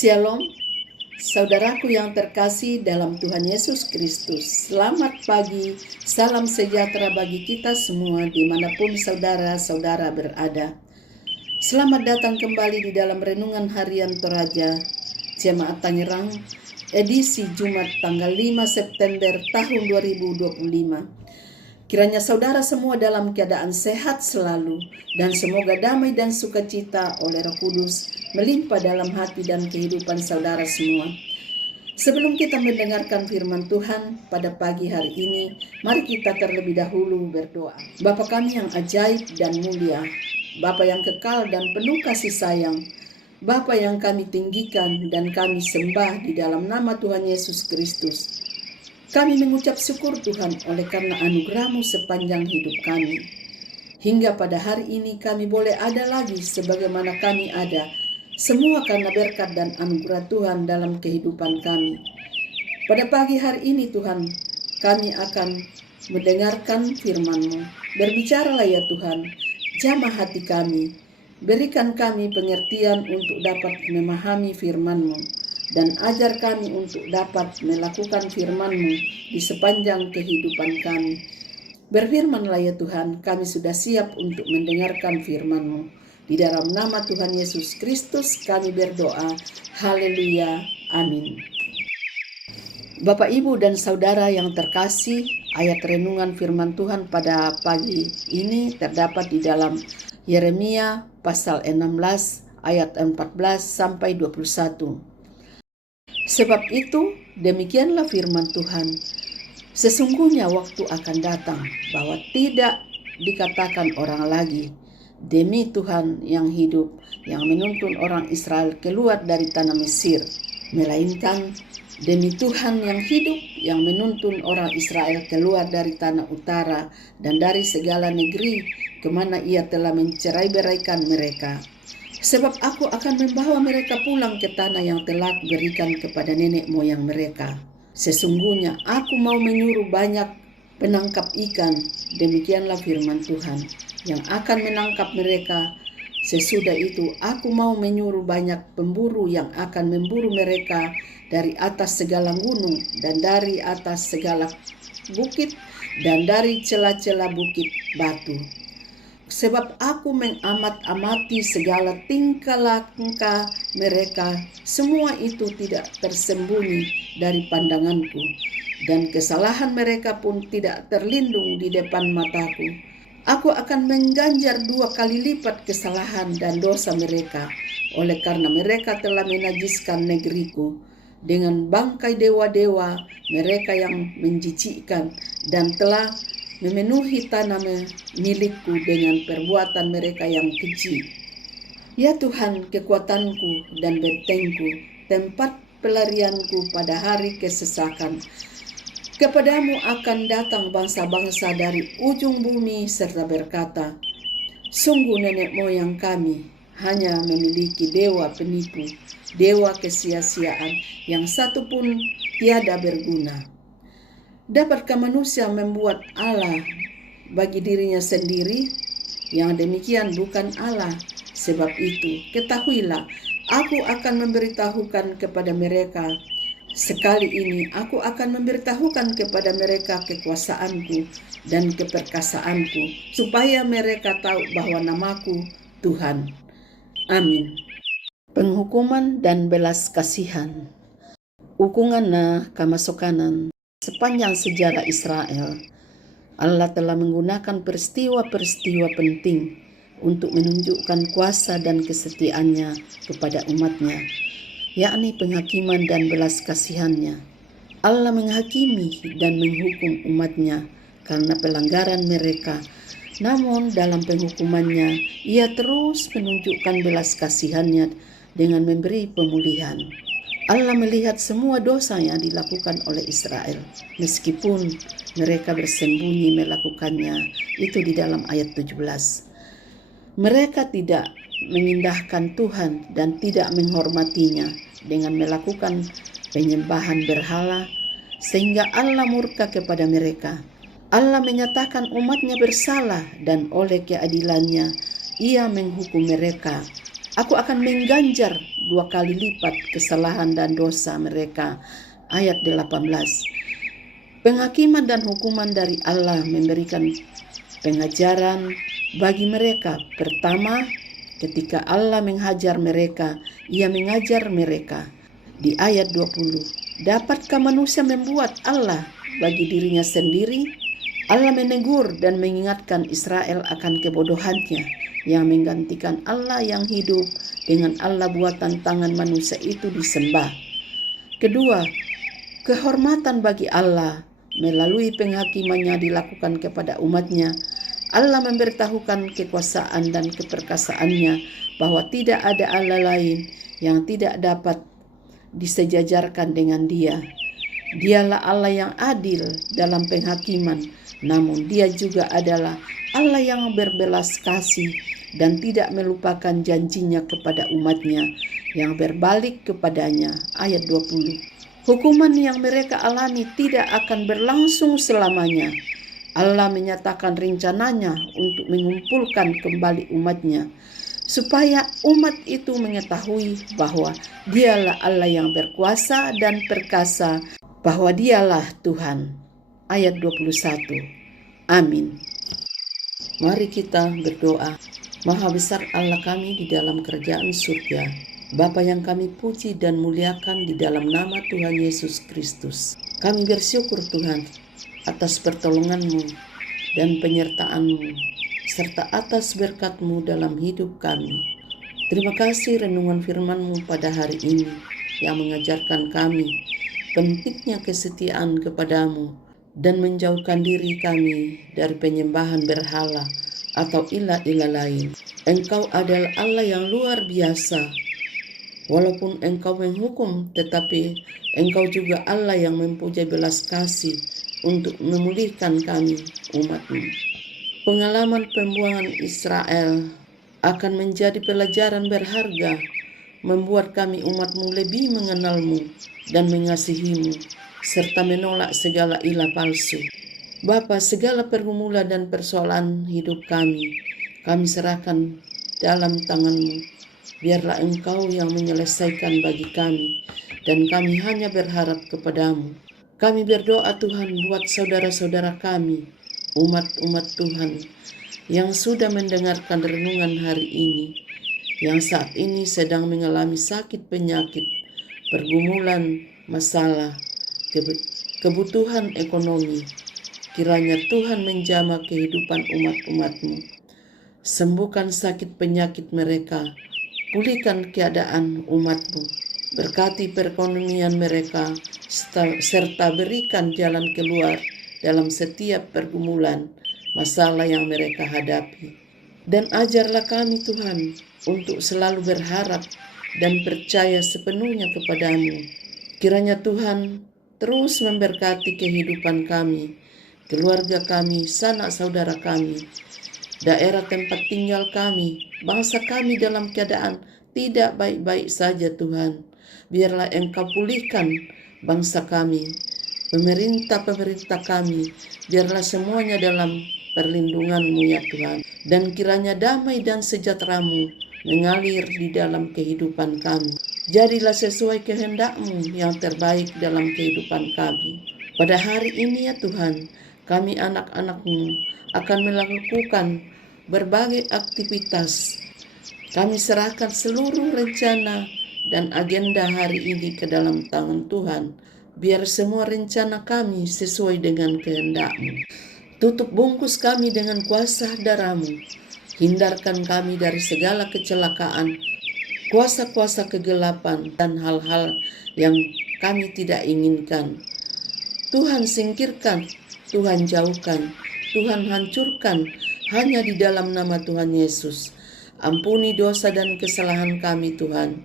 Shalom, saudaraku yang terkasih dalam Tuhan Yesus Kristus. Selamat pagi, salam sejahtera bagi kita semua dimanapun saudara-saudara berada. Selamat datang kembali di dalam Renungan Harian Toraja, Jemaat Tangerang, edisi Jumat tanggal 5 September tahun 2025. Kiranya saudara semua dalam keadaan sehat selalu, dan semoga damai dan sukacita oleh Roh Kudus melimpah dalam hati dan kehidupan saudara semua. Sebelum kita mendengarkan firman Tuhan pada pagi hari ini, mari kita terlebih dahulu berdoa. Bapa kami yang ajaib dan mulia, Bapa yang kekal dan penuh kasih sayang, Bapa yang kami tinggikan dan kami sembah di dalam nama Tuhan Yesus Kristus. Kami mengucap syukur Tuhan oleh karena anugerah-Mu sepanjang hidup kami. Hingga pada hari ini kami boleh ada lagi sebagaimana kami ada. Semua karena berkat dan anugerah Tuhan dalam kehidupan kami. Pada pagi hari ini Tuhan, kami akan mendengarkan firman-Mu. Berbicaralah ya Tuhan, jamah hati kami. Berikan kami pengertian untuk dapat memahami firman-Mu. Dan ajar kami untuk dapat melakukan firman-Mu di sepanjang kehidupan kami. Berfirmanlah ya Tuhan, kami sudah siap untuk mendengarkan firman-Mu. Di dalam nama Tuhan Yesus Kristus kami berdoa. Haleluya. Amin. Bapak, Ibu, dan Saudara yang terkasih, ayat renungan firman Tuhan pada pagi ini terdapat di dalam Yeremia pasal 16 ayat 14 sampai 21. Sebab itu, demikianlah firman Tuhan. Sesungguhnya waktu akan datang bahwa tidak dikatakan orang lagi, demi Tuhan yang hidup, yang menuntun orang Israel keluar dari tanah Mesir, melainkan demi Tuhan yang hidup, yang menuntun orang Israel keluar dari tanah utara dan dari segala negeri kemana ia telah mencerai-beraikan mereka. Sebab aku akan membawa mereka pulang ke tanah yang telah kuberikan kepada nenek moyang mereka. Sesungguhnya aku mau menyuruh banyak penangkap ikan, demikianlah firman Tuhan, yang akan menangkap mereka. Sesudah itu aku mau menyuruh banyak pemburu yang akan memburu mereka dari atas segala gunung dan dari atas segala bukit dan dari celah-celah bukit batu. Sebab aku mengamat-amati segala tingkah langkah mereka, semua itu tidak tersembunyi dari pandanganku, dan kesalahan mereka pun tidak terlindung di depan mataku. Aku akan mengganjar 2 kali lipat kesalahan dan dosa mereka, oleh karena mereka telah menajiskan negeriku dengan bangkai dewa-dewa mereka yang menjijikkan, dan telah memenuhi tanah milikku dengan perbuatan mereka yang keji. Ya Tuhan, kekuatanku dan bentengku, tempat pelarianku pada hari kesesakan. Kepadamu akan datang bangsa-bangsa dari ujung bumi serta berkata, sungguh nenek moyang kami hanya memiliki dewa penipu, dewa kesia-siaan yang satu pun tiada berguna. Dapatkah manusia membuat Allah bagi dirinya sendiri? Yang demikian bukan Allah. Sebab itu, ketahuilah, aku akan memberitahukan kepada mereka. Sekali ini aku akan memberitahukan kepada mereka kekuasaanku dan keperkasaanku, supaya mereka tahu bahwa namaku Tuhan. Amin. Penghukuman dan belas kasihan. Ukungan kamasokanan. Sepanjang sejarah Israel, Allah telah menggunakan peristiwa-peristiwa penting untuk menunjukkan kuasa dan kesetiaannya kepada umatnya, yakni penghakiman dan belas kasihannya. Allah menghakimi dan menghukum umatnya karena pelanggaran mereka, namun dalam penghukumannya, ia terus menunjukkan belas kasihannya dengan memberi pemulihan. Allah melihat semua dosa yang dilakukan oleh Israel, meskipun mereka bersembunyi melakukannya, itu di dalam ayat 17. Mereka tidak mengindahkan Tuhan dan tidak menghormatinya dengan melakukan penyembahan berhala, sehingga Allah murka kepada mereka. Allah menyatakan umatnya bersalah dan oleh keadilannya, ia menghukum mereka Aku akan mengganjar 2 kali lipat kesalahan dan dosa mereka. Ayat 18. Penghakiman dan hukuman dari Allah memberikan pengajaran bagi mereka. Pertama, ketika Allah menghajar mereka, Ia mengajar mereka. Di ayat 20, dapatkah manusia membuat Allah bagi dirinya sendiri? Allah menegur dan mengingatkan Israel akan kebodohannya yang menggantikan Allah yang hidup dengan Allah buatan tangan manusia itu disembah. Kedua, kehormatan bagi Allah melalui penghakimannya dilakukan kepada umatnya. Allah memberitahukan kekuasaan dan keperkasaannya bahwa tidak ada Allah lain yang tidak dapat disejajarkan dengan Dia. Dialah Allah yang adil dalam penghakiman, namun Dia juga adalah Allah yang berbelas kasih dan tidak melupakan janjinya kepada umatnya yang berbalik kepadanya. Ayat 20. Hukuman yang mereka alami tidak akan berlangsung selamanya. Allah menyatakan rencananya untuk mengumpulkan kembali umatnya, supaya umat itu mengetahui bahwa Dialah Allah yang berkuasa dan perkasa, bahwa Dialah Tuhan. Ayat 21. Amin. Mari kita berdoa. Maha besar Allah kami di dalam kerajaan surga, Bapa yang kami puji dan muliakan di dalam nama Tuhan Yesus Kristus. Kami bersyukur Tuhan atas pertolongan-Mu dan penyertaan-Mu, serta atas berkat-Mu dalam hidup kami. Terima kasih renungan firman-Mu pada hari ini yang mengajarkan kami pentingnya kesetiaan kepadamu dan menjauhkan diri kami dari penyembahan berhala atau ilah-ilah lain. Engkau adalah Allah yang luar biasa. Walaupun Engkau menghukum, tetapi Engkau juga Allah yang mempunyai belas kasih untuk memulihkan kami, umat-Mu. Pengalaman pembuangan Israel akan menjadi pelajaran berharga, membuat kami umat-Mu lebih mengenal-Mu dan mengasihi-Mu, serta menolak segala ilah palsu. Bapa, segala pergumulan dan persoalan hidup kami serahkan dalam tangan-Mu. Biarlah Engkau yang menyelesaikan bagi kami, dan kami hanya berharap kepadamu. Kami berdoa Tuhan buat saudara-saudara kami, umat-umat Tuhan, yang sudah mendengarkan renungan hari ini, yang saat ini sedang mengalami sakit penyakit, pergumulan, masalah, kebutuhan ekonomi. Kiranya Tuhan menjamah kehidupan umat-umat-Mu. Sembuhkan sakit penyakit mereka, pulihkan keadaan umat-Mu, berkati perekonomian mereka, serta berikan jalan keluar dalam setiap pergumulan, masalah yang mereka hadapi. Dan ajarlah kami Tuhan untuk selalu berharap dan percaya sepenuhnya kepadamu. Kiranya Tuhan terus memberkati kehidupan kami, keluarga kami, sanak saudara kami, daerah tempat tinggal kami, bangsa kami dalam keadaan tidak baik-baik saja Tuhan. Biarlah Engkau pulihkan bangsa kami, pemerintah kami, biarlah semuanya dalam perlindungan-Mu ya Tuhan. Dan kiranya damai dan sejahtera-Mu mengalir di dalam kehidupan kami. Jadilah sesuai kehendak-Mu yang terbaik dalam kehidupan kami. Pada hari ini ya Tuhan, kami anak-anak-Mu akan melakukan berbagai aktivitas. Kami serahkan seluruh rencana dan agenda hari ini ke dalam tangan Tuhan. Biar semua rencana kami sesuai dengan kehendak-Mu. Tutup bungkus kami dengan kuasa darah-Mu. Hindarkan kami dari segala kecelakaan, kuasa-kuasa kegelapan, dan hal-hal yang kami tidak inginkan. Tuhan singkirkan, Tuhan jauhkan, Tuhan hancurkan, hanya di dalam nama Tuhan Yesus. Ampuni dosa dan kesalahan kami Tuhan.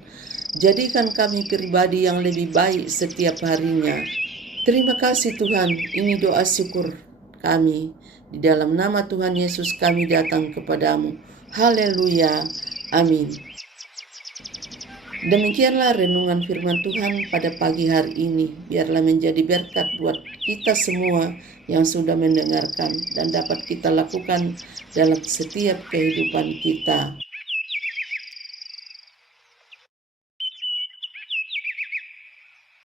Jadikan kami pribadi yang lebih baik setiap harinya. Terima kasih Tuhan, ini doa syukur kami. Di dalam nama Tuhan Yesus kami datang kepadamu. Haleluya. Amin. Demikianlah renungan firman Tuhan pada pagi hari ini. Biarlah menjadi berkat buat kita semua yang sudah mendengarkan dan dapat kita lakukan dalam setiap kehidupan kita.